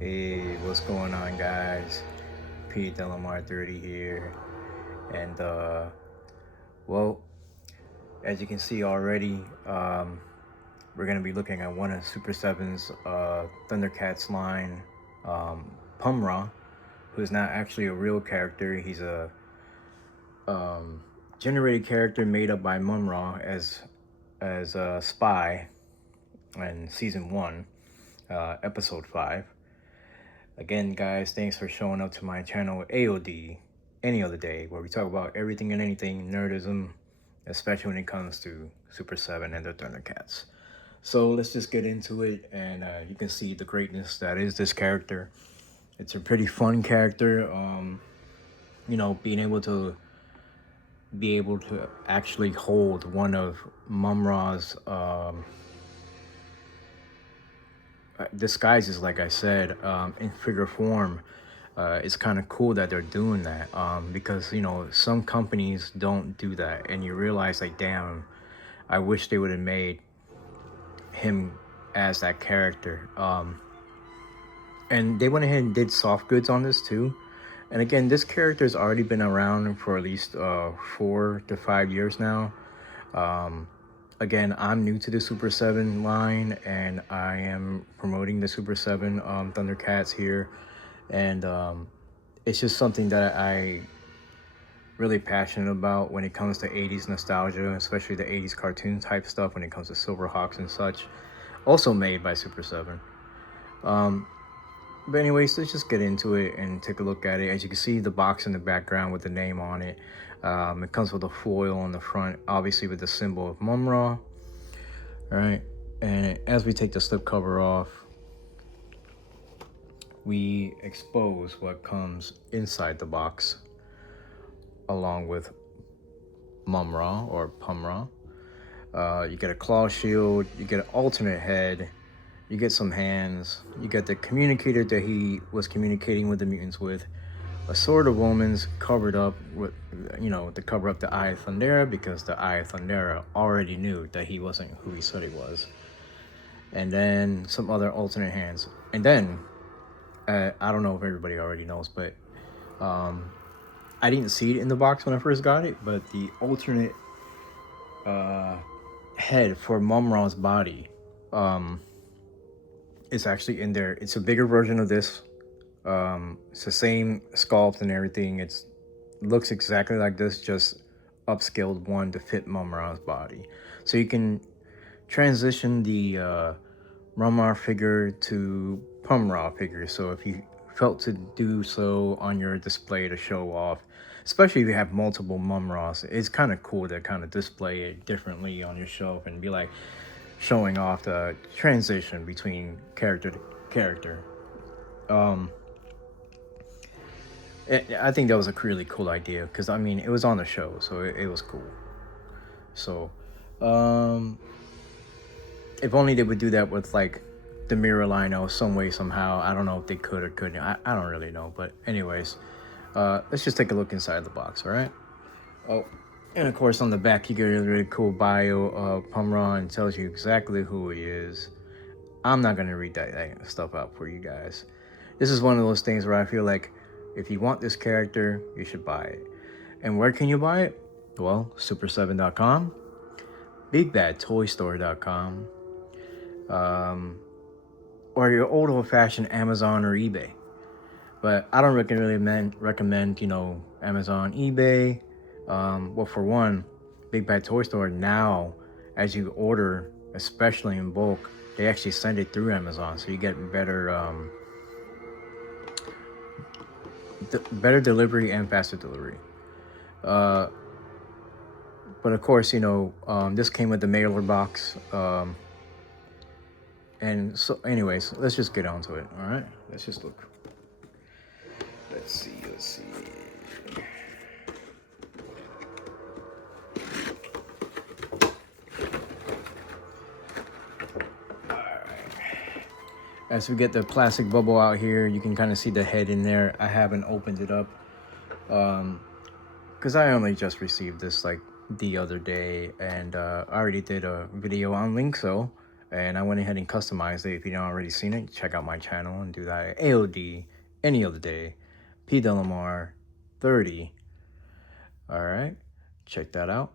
Hey, what's going on, guys? Pete Delamar 30 here, and well, as you can see already, we're gonna be looking at one of Super7's Thundercats line, Pumm-Ra, who's not actually a real character. He's a generated character made up by Mumm-Ra as a spy in season 1, episode 5. Again, guys, thanks for showing up to my channel, A.O.D, any other day, where we talk about everything and anything nerdism, especially when it comes to Super 7 and the Thundercats. So let's just get into it, and you can see the greatness that is this character. It's a pretty fun character. Being able to actually hold one of Mumm-Ra's disguises, like I said, in figure form. It's kind of cool that they're doing that, because some companies don't do that, and you realize, like, damn, I wish they would have made him as that character. And they went ahead and did soft goods on this too. And again, this character's already been around for at least 4 to 5 years now. Again, I'm new to the Super 7 line, and I am promoting the Super 7 Thundercats here. And it's just something that I really passionate about when it comes to 80s nostalgia, especially the 80s cartoon type stuff when it comes to Silverhawks and such. Also made by Super 7. But anyways, let's just get into it and take a look at it. As you can see, the box in the background with the name on it. It comes with a foil on the front, obviously with the symbol of Mumm-Ra. All right, and as we take the slip cover off, we expose what comes inside the box, along with Mumm-Ra or Pumm-Ra. You get a claw shield, you get an alternate head, you get some hands, you get the communicator that he was communicating with the mutants with, a sword of omens covered up with, to cover up the Eye of Thundera, because the Eye of Thundera already knew that he wasn't who he said he was. And then some other alternate hands. And then, I don't know if everybody already knows, but I didn't see it in the box when I first got it, but the alternate head for Mumm-Ra's body is actually in there. It's a bigger version of this. It's the same sculpt and everything. It looks exactly like this, just upscaled one to fit Mumm-Ra's body. So you can transition the Mumm-Ra figure to Pumm-Ra figure. So if you felt to do so on your display to show off, especially if you have multiple Mumm-Ras, it's kind of cool to kind of display it differently on your shelf and be like showing off the transition between character to character. I think that was a really cool idea, because I mean, it was on the show, so it was cool. So if only they would do that with like the mirror line or some way, somehow. I don't know if they could or couldn't. I don't really know. But anyways, let's just take a look inside the box, all right? Oh, and of course on the back you get a really cool bio of Pumm-Ra, and tells you exactly who he is. I'm not gonna read that stuff out for you guys. This is one of those things where I feel like if you want this character, you should buy it. And where can you buy it? Well, super7.com, bigbadtoystore.com, or your old old-fashioned Amazon or eBay. But I don't really recommend Amazon, eBay. Well, for one, Big Bad Toy Store now, as you order, especially in bulk, they actually send it through Amazon, so you get better delivery and faster delivery. But of course, this came with the mailer box. And so, anyways, let's just get on to it. All right, let's just look. Let's see. As we get the plastic bubble out here, you can kind of see the head in there. I haven't opened it up because I only just received this like the other day, and I already did a video on Linkso And I went ahead and customized it. If you don't already seen it, check out my channel and do that. A.O.D, any other day, P. Delamar, 30. All right, check that out.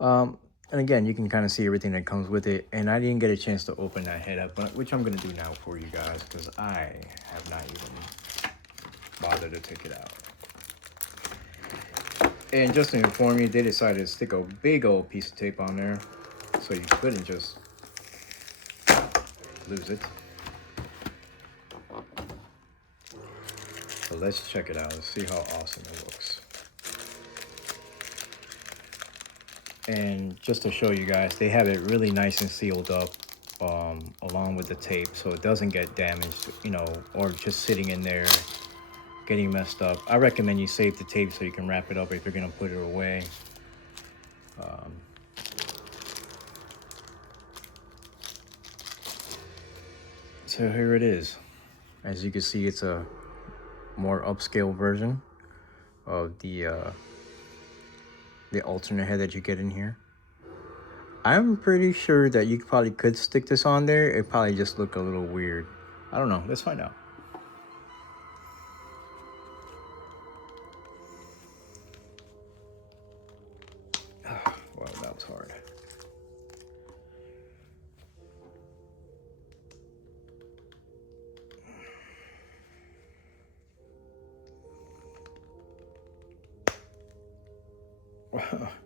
And again, you can kind of see everything that comes with it. And I didn't get a chance to open that head up, which I'm gonna do now for you guys, because I have not even bothered to take it out. And just to inform you, they decided to stick a big old piece of tape on there, so you couldn't just lose it. So let's check it out. Let's see how awesome it looks. And just to show you guys, they have it really nice and sealed up along with the tape, so it doesn't get damaged, you know, or just sitting in there getting messed up. I recommend you save the tape so you can wrap it up if you're gonna put it away. So here it is. As you can see, it's a more upscale version of the alternate head that you get in here. I'm pretty sure that you probably could stick this on there. It probably just look a little weird. I don't know. Let's find out. Wow, that was hard.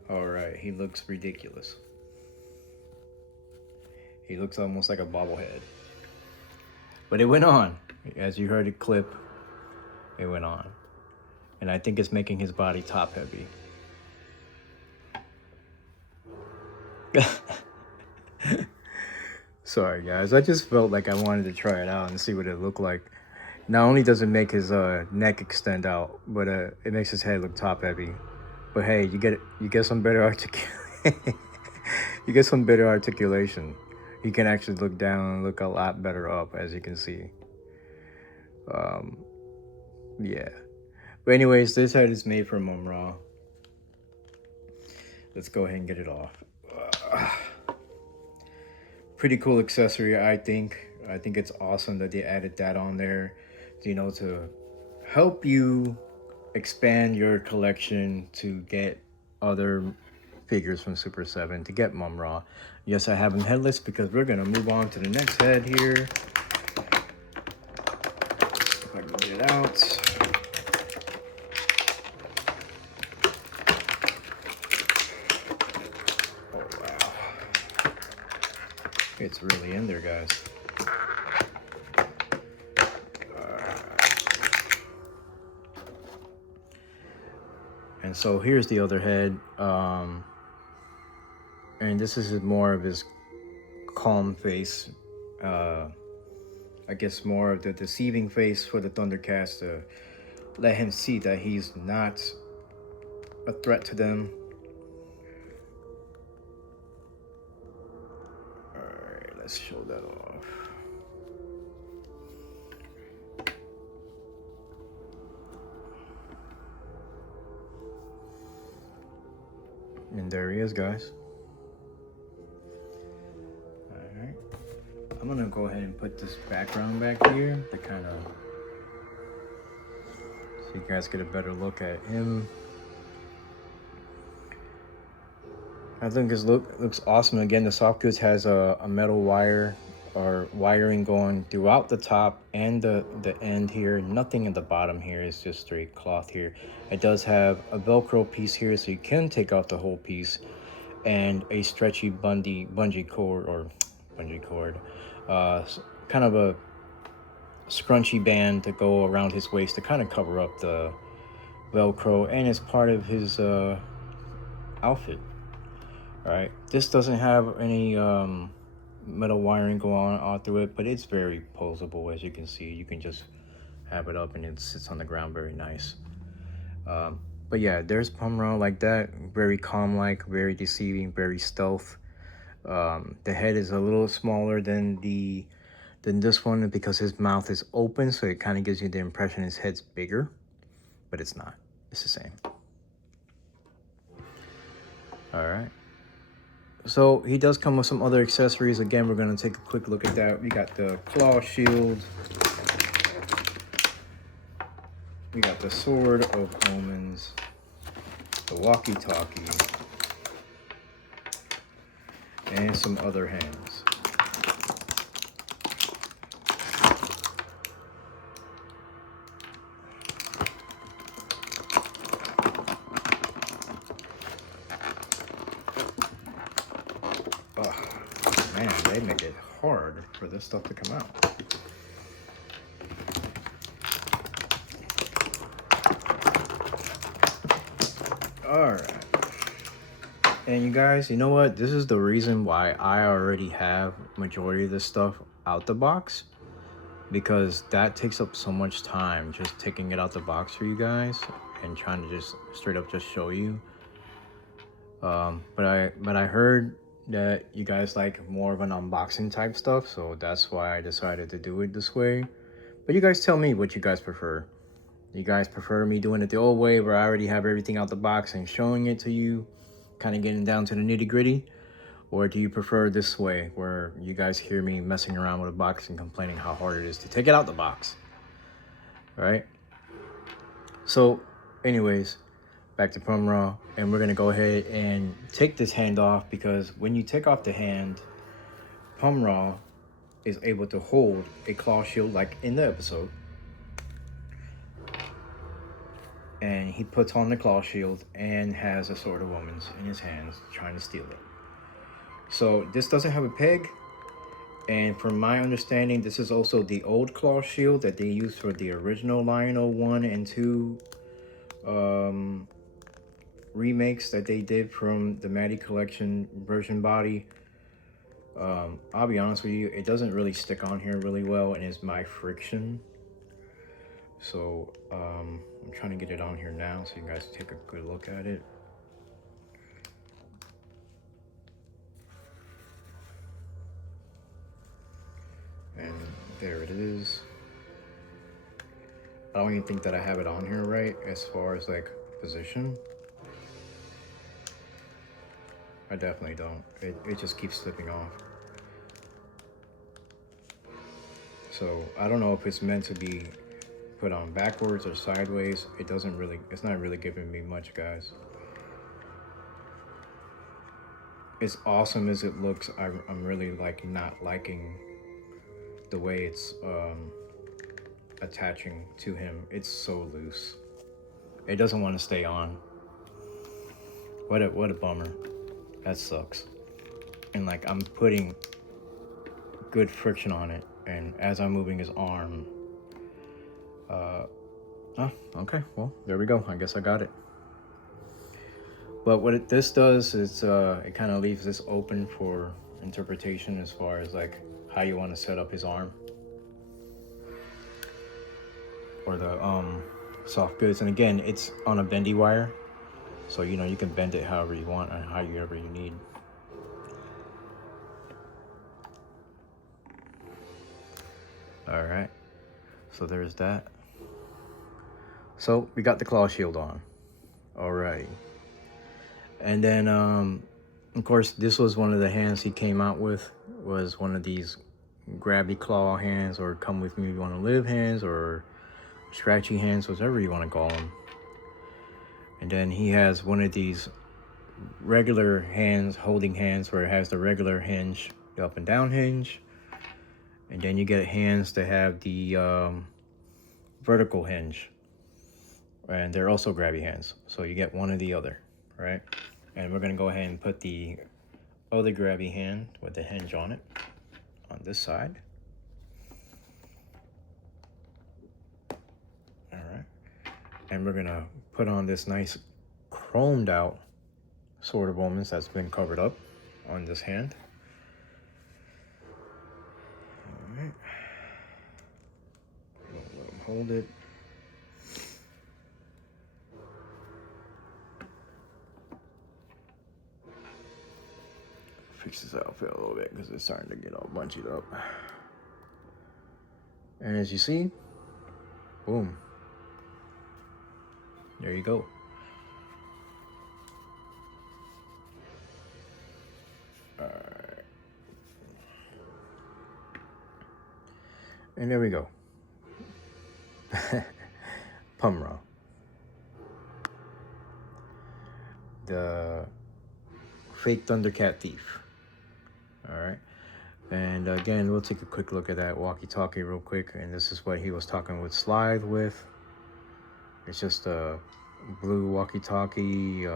All right, he looks ridiculous. He looks almost like a bobblehead. But it went on. As you heard it clip, it went on. And I think it's making his body top heavy. Sorry guys, I just felt like I wanted to try it out and see what it looked like. Not only does it make his neck extend out, but it makes his head look top heavy. But hey, you get some better you get some better articulation. You can actually look down and look a lot better up, as you can see. Yeah. But anyways, this head is made from Pumm-Ra. Let's go ahead and get it off. Pretty cool accessory, I think. I think it's awesome that they added that on there, you know, to help you expand your collection, to get other figures from Super7, to get Pumm-Ra. Yes, I have him headless because we're gonna move on to the next head here. If I can get it out. Oh wow, it's really in there, guys. And so here's the other head, and this is more of his calm face. I guess more of the deceiving face for the Thundercats to let him see that he's not a threat to them. Alright, let's show that off. And there he is, guys. Alright. I'm gonna go ahead and put this background back here to kind of so you guys get a better look at him. I think his looks awesome. Again, the soft goods has a metal wire or wiring going throughout the top and the end here. Nothing at the bottom here, is just straight cloth here. It does have a Velcro piece here, so you can take out the whole piece, and a stretchy bungee cord, kind of a scrunchy band to go around his waist to kind of cover up the Velcro, and it's part of his outfit. All right, this doesn't have any metal wiring going on through it, but it's very posable. As you can see, you can just have it up and it sits on the ground very nice. But yeah, there's Pumm-Ra like that, very calm, like very deceiving, very stealth. The head is a little smaller than this one because his mouth is open, so it kind of gives you the impression his head's bigger, but it's not. It's the same. All right. So he does come with some other accessories. Again, we're gonna take a quick look at that. We got the claw shield. We got the Sword of Omens, the walkie-talkie, and some other hands. Oh, man, they make it hard for this stuff to come out. Alright. And you guys, you know what? This is the reason why I already have majority of this stuff out the box. Because that takes up so much time just taking it out the box for you guys and trying to just straight up just show you. But I heard that you guys like more of an unboxing type stuff, so that's why I decided to do it this way. But you guys tell me what you guys prefer. You guys prefer me doing it the old way where I already have everything out the box and showing it to you, kind of getting down to the nitty-gritty? Or do you prefer this way where you guys hear me messing around with a box and complaining how hard it is to take it out the box? Right? So anyways, back to Pumm-Ra, and we're gonna go ahead and take this hand off, because when you take off the hand, Pumm-Ra is able to hold a claw shield like in the episode. And he puts on the claw shield and has a Sword of Omens in his hands trying to steal it. So this doesn't have a peg, and from my understanding, this is also the old claw shield that they used for the original Lion-O 1 and 2 remakes that they did from the Maddie Collection version body. I'll be honest with you, it doesn't really stick on here really well, and it's my friction. So I'm trying to get it on here now so you guys take a good look at it. And there it is. I don't even think that I have it on here right as far as like position. I definitely don't. It just keeps slipping off. So I don't know if it's meant to be put on backwards or sideways. It's not really giving me much, guys. As awesome as it looks, I'm really like not liking the way it's attaching to him. It's so loose. It doesn't want to stay on. What a bummer. That sucks. And like I'm putting good friction on it, and as I'm moving his arm, okay, well, there we go. I guess I got it. But what this does is it kind of leaves this open for interpretation as far as like how you want to set up his arm or the soft goods. And again, it's on a bendy wire, so you know you can bend it however you want and however you need. All right, so there's that. So we got the claw shield on. Alrighty. And then of course this was one of the hands he came out with, was one of these grabby claw hands, or come with me if you want to live hands, or scratchy hands, whatever you want to call them. And then he has one of these regular hands, holding hands, where it has the regular hinge, the up and down hinge. And then you get hands that have the vertical hinge, and they're also grabby hands. So you get one or the other, right? And we're gonna go ahead and put the other grabby hand with the hinge on it on this side. All right. And we're gonna put on this nice chromed out Sword of Omens that's been covered up on this hand. All right. Let him hold it. Fix this outfit a little bit because it's starting to get all bunched up. And as you see, boom. There you go. And there we go. Pumm-Ra. The fake Thundercat thief. Alright. And again, we'll take a quick look at that walkie-talkie real quick. And this is what he was talking with Slithe with. It's just a blue walkie-talkie.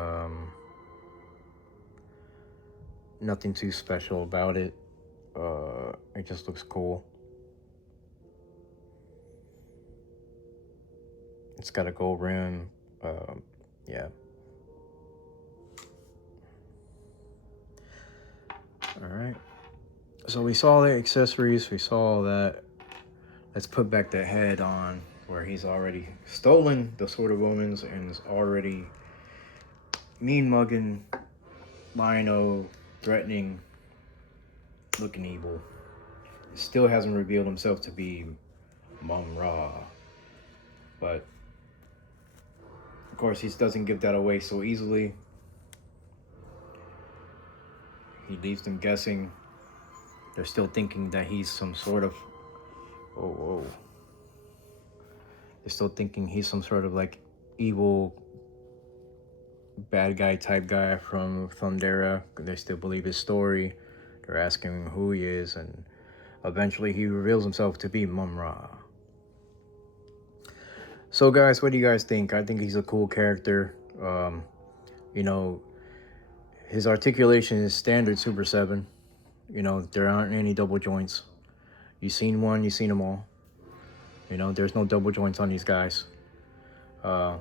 Nothing too special about it. It just looks cool. It's got a gold rim. Yeah. Alright. So we saw the accessories. We saw that. Let's put back the head on where he's already stolen the Sword of Omens and is already mean mugging, Lion-O, threatening, looking evil. Still hasn't revealed himself to be Mumm-Ra. But of course he doesn't give that away so easily. He leaves them guessing. They're still thinking that he's some sort of They're still thinking he's some sort of like evil bad guy type guy from Thundera. They still believe his story. They're asking who he is, and eventually he reveals himself to be Mumm-Ra. So guys, what do you guys think? I think he's a cool character. You know, his articulation is standard Super 7. You know, there aren't any double joints. You've seen one, you've seen them all. You know, there's no double joints on these guys. You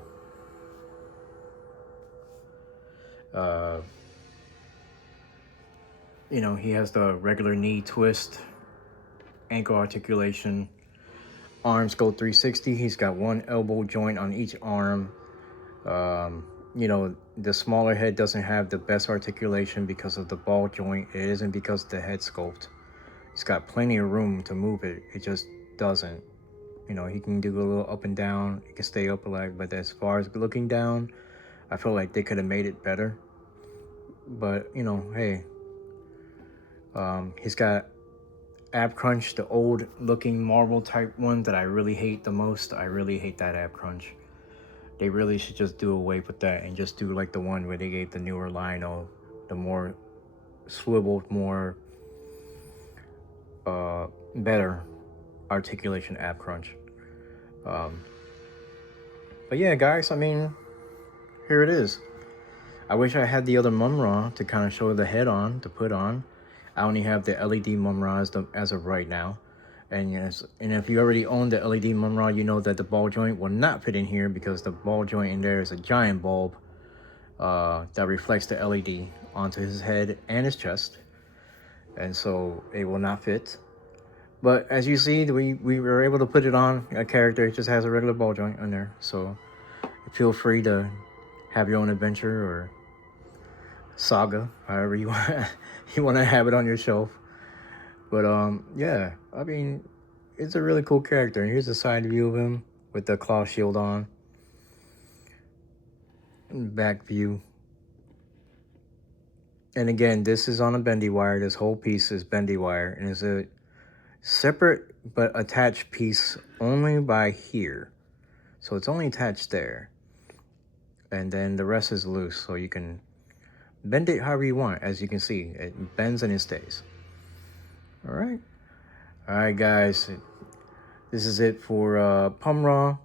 know, he has the regular knee twist, ankle articulation, arms go 360. He's got one elbow joint on each arm. You know, the smaller head doesn't have the best articulation because of the ball joint. It isn't because of the head sculpt. He's got plenty of room to move it. It just doesn't. You know, he can do a little up and down. He can stay up like, but as far as looking down, I feel like they could have made it better. But, you know, hey. He's got ab crunch, the old looking marble type one that I really hate the most. I really hate that ab crunch. They really should just do away with that and just do like the one where they gave the newer Lion-O, the more swiveled, more better articulation ab crunch. But yeah, guys, I mean, here it is. I wish I had the other Mumm-Ra to kind of show the head on, to put on. I only have the LED Mumm-Ra as of right now. And yes, and if you already own the LED Mumm-Ra, you know that the ball joint will not fit in here because the ball joint in there is a giant bulb that reflects the LED onto his head and his chest. And so it will not fit. But as you see, we were able to put it on a character. It just has a regular ball joint on there. So feel free to have your own adventure or saga, however you want to have it on your shelf. But yeah, I mean, it's a really cool character. Here's a side view of him with the claw shield on. Back view. And again, this is on a bendy wire. This whole piece is bendy wire, and it's a separate but attached piece only by here. So it's only attached there. And then the rest is loose, so you can bend it however you want. As you can see, it bends and it stays. All right, guys. This is it for Pumm-Ra,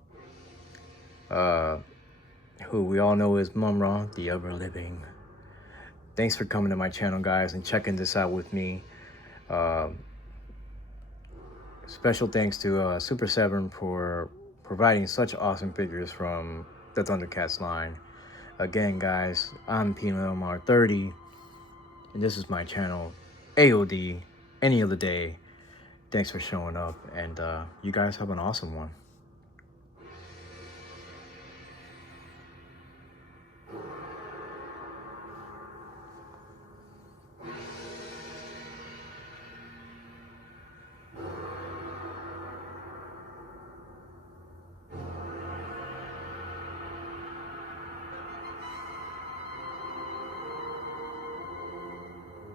who we all know is Mumm-Ra, the ever living. Thanks for coming to my channel, guys, and checking this out with me. Special thanks to Super7 for providing such awesome figures from the Thundercats line. Again, guys, I'm PeanutMR30, and this is my channel, A.O.D, any other day. Thanks for showing up, and you guys have an awesome one.